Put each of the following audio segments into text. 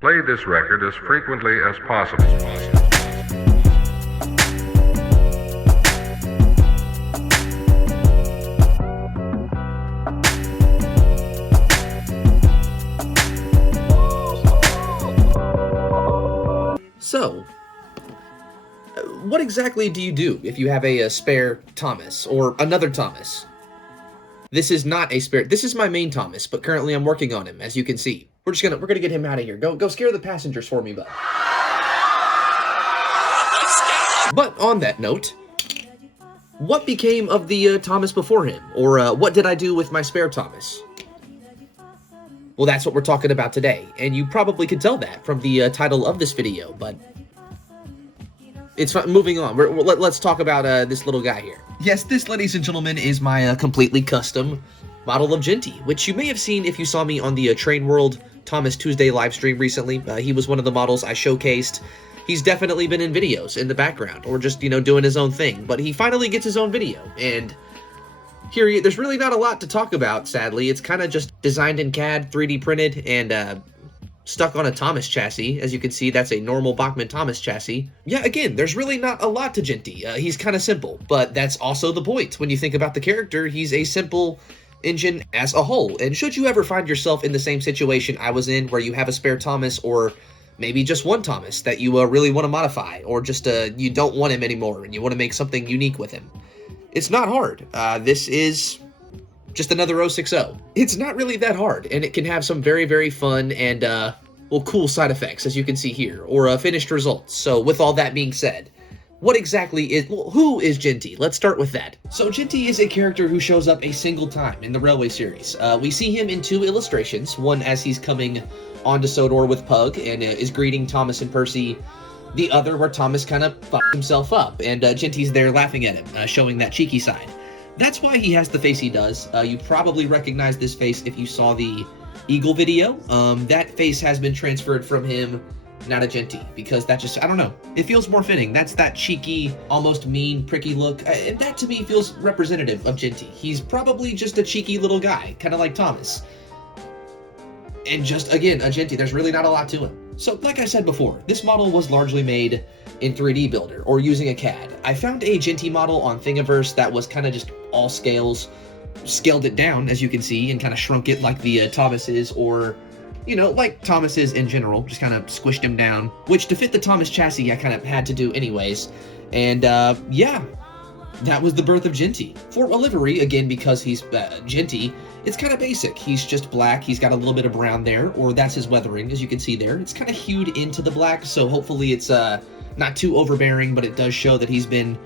Play this record as frequently as possible. So, what exactly do you do if you have a spare Thomas or another Thomas? This is not a spare. This is my main Thomas, but currently I'm working on him, as you can see. We're gonna get him out of here. Go scare the passengers for me, bud. But on that note, what became of the Thomas before him, or what did I do with my spare Thomas? Well, that's what we're talking about today, and you probably could tell that from the title of this video, but it's fine. Moving on. Let's talk about this little guy here. Yes, this, ladies and gentlemen, is my completely custom model of Jinty, which you may have seen if you saw me on the Train World Thomas Tuesday live stream recently. He was one of the models I showcased. He's definitely been in videos in the background, or just, you know, doing his own thing, but he finally gets his own video, and here, there's really not a lot to talk about, sadly. It's kind of just designed in CAD, 3D printed, and stuck on a Thomas chassis. As you can see, that's a normal Bachmann Thomas chassis. Yeah, again, there's really not a lot to Jinty. He's kind of simple, but that's also the point. When you think about the character, he's a simple engine as a whole. And should you ever find yourself in the same situation I was in, where you have a spare Thomas, or maybe just one Thomas that you really want to modify, or just you don't want him anymore and you want to make something unique with him, it's not hard. This is just another 060. It's not really that hard, and it can have some very, very fun and, well, cool side effects, as you can see here, or finished results. So with all that being said, what exactly is, well, who is Jinty? Let's start with that. So Jinty is a character who shows up a single time in the Railway series. We see him in two illustrations, one as he's coming onto Sodor with Pug and is greeting Thomas and Percy, the other where Thomas kind of fucked himself up, and Jinty's there laughing at him, showing that cheeky side. That's why he has the face he does. You probably recognize this face if you saw the Eagle video. That face has been transferred from him, not a Jinty, because that just, I don't know, it feels more fitting. That's that cheeky, almost mean, pricky look, and that to me feels representative of Jinty. He's probably just a cheeky little guy, kind of like Thomas. And just, again, a Jinty. There's really not a lot to him. So, like I said before, this model was largely made in 3D Builder, or using a CAD. I found a Jinty model on Thingiverse that was kind of just all scales, scaled it down, as you can see, and kind of shrunk it like the Thomas is, or, you know, like Thomas is in general, just kind of squished him down, which to fit the Thomas chassis I kind of had to do anyways. And, yeah, that was the birth of Jinty. For a livery, again, because he's Jinty, it's kind of basic. He's just black. He's got a little bit of brown there, or that's his weathering, as you can see there. It's kind of hued into the black, so hopefully it's not too overbearing, but it does show that he's been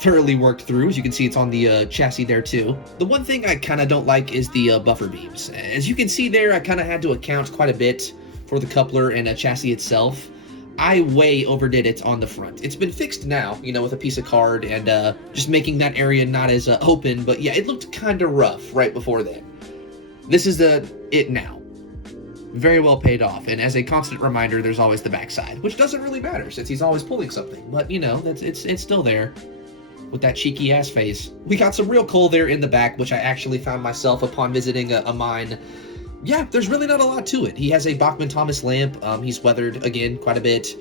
thoroughly worked through. As you can see, it's on the chassis there too. The one thing I kind of don't like is the buffer beams. As you can see there, I kind of had to account quite a bit for the coupler and chassis itself. I way overdid it on the front. It's been fixed now, you know, with a piece of card and just making that area not as open, but yeah, it looked kind of rough right before then. This is it now. Very well paid off, and as a constant reminder, there's always the backside, which doesn't really matter since he's always pulling something, but you know, it's still there with that cheeky ass face. We got some real coal there in the back, which I actually found myself upon visiting a mine. Yeah, there's really not a lot to it. He has a Bachmann Thomas lamp. He's weathered, again, quite a bit.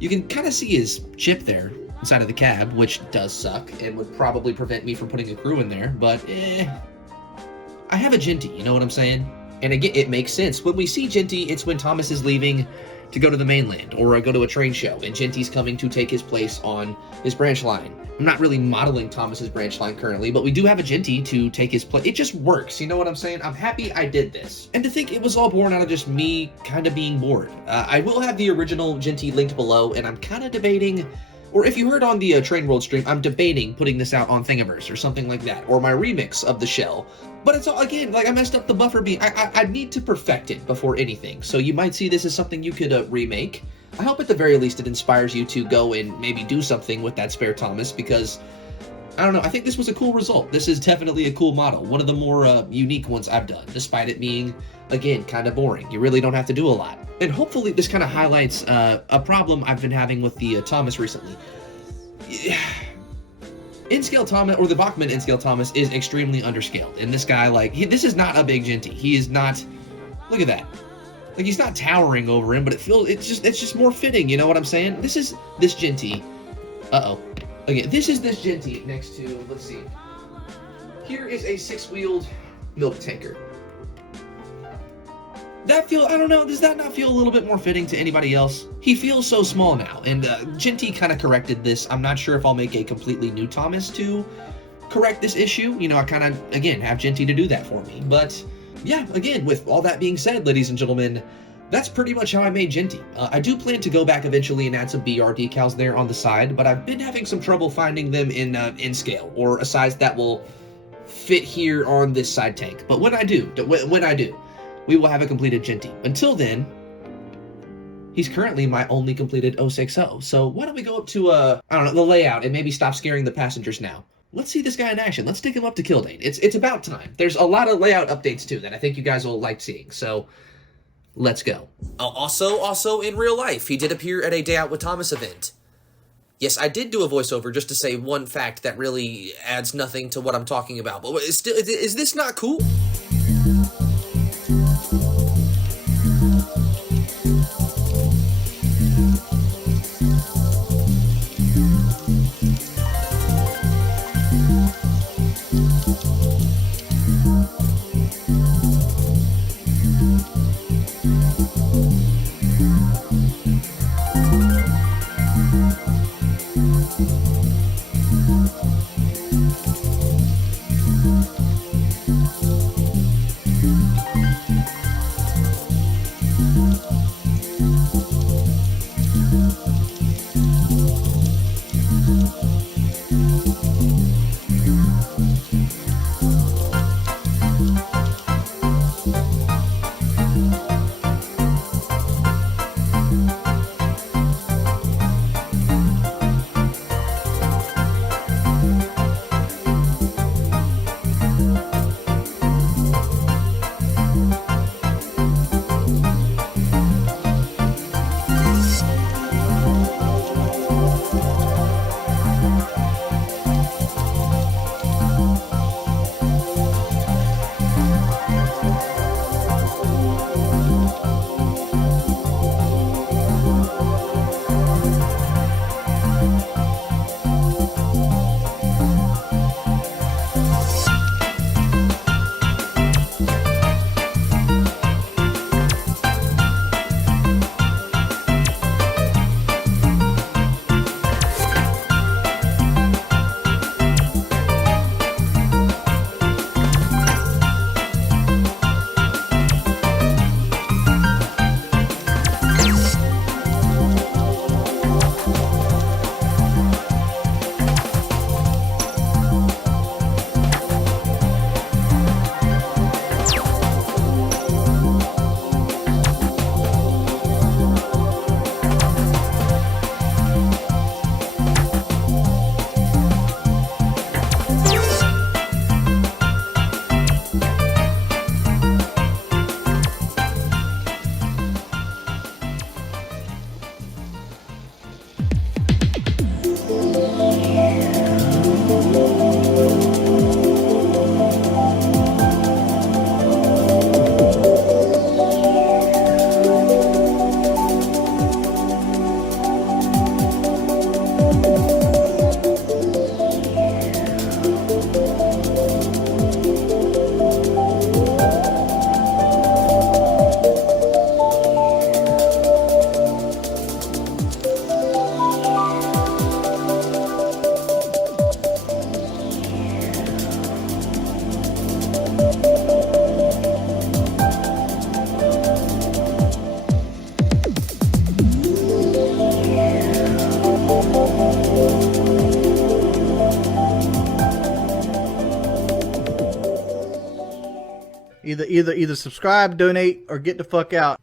You can kind of see his chip there inside of the cab, which does suck and would probably prevent me from putting a crew in there, but I have a Jinty, you know what I'm saying? And again, it makes sense. When we see Jinty, it's when Thomas is leaving to go to the mainland or go to a train show, and Jinty's coming to take his place on his branch line. I'm not really modeling Thomas's branch line currently, but we do have a Jinty to take his place. It just works, you know what I'm saying? I'm happy I did this. And to think it was all born out of just me kind of being bored. I will have the original Jinty linked below, and I'm kind of debating, or if you heard on the Train World stream, I'm debating putting this out on Thingiverse or something like that, or my remix of the shell. But it's all, again, like I messed up the buffer beam. I need to perfect it before anything, so you might see this as something you could remake. I hope at the very least it inspires you to go and maybe do something with that spare Thomas, because, I don't know, I think this was a cool result. This is definitely a cool model. One of the more unique ones I've done, despite it being, again, kind of boring. You really don't have to do a lot. And hopefully this kind of highlights a problem I've been having with the Thomas recently. In-scale Thomas, or the Bachmann in-scale Thomas, is extremely underscaled. And this guy, like, this is not a big Jinty. He is not, look at that. Like, he's not towering over him, but it's just more fitting, you know what I'm saying? This is this Jinty. Uh-oh. Okay, this is this Jinty next to, let's see. Here is a 6-wheeled milk tanker. I don't know, does that not feel a little bit more fitting to anybody else? He feels so small now, and Jinty kind of corrected this. I'm not sure if I'll make a completely new Thomas to correct this issue. You know, I kind of, again, have Jinty to do that for me. But, yeah, again, with all that being said, ladies and gentlemen, that's pretty much how I made Jinty. I do plan to go back eventually and add some BR decals there on the side, but I've been having some trouble finding them in scale, or a size that will fit here on this side tank. But when I do, we will have a completed Jinty. Until then, he's currently my only completed 060. So why don't we go up to, I don't know, the layout and maybe stop scaring the passengers now. Let's see this guy in action. Let's take him up to Kildane. It's about time. There's a lot of layout updates too that I think you guys will like seeing. So let's go. Also in real life, he did appear at a Day Out with Thomas event. Yes, I did do a voiceover just to say one fact that really adds nothing to what I'm talking about. But is this not cool? Either subscribe, donate, or get the fuck out.